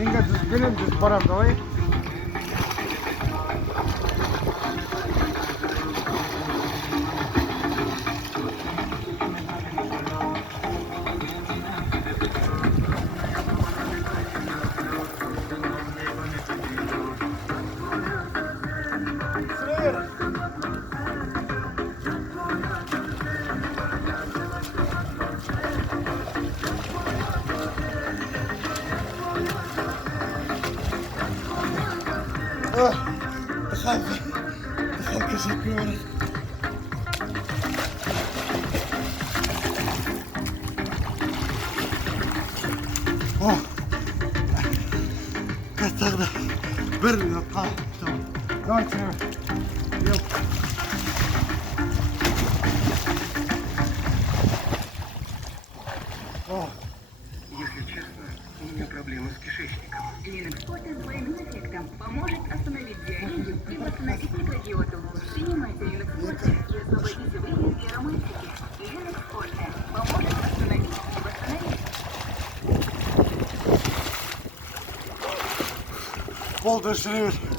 Inga düz gelin düz param давай. Дыхалка закрывает. О, катарда bir minutqa. Давай, Серега. Если честно, у меня проблемы с кишечником. Ленокс-спорт с двойным эффектом поможет остановить диарею и восстановить микробиоту. Принимайте Ленокс-спорт и освободите выйти из романтики. Ленокс-спорт поможет остановить и восстановить. Болды, Серега.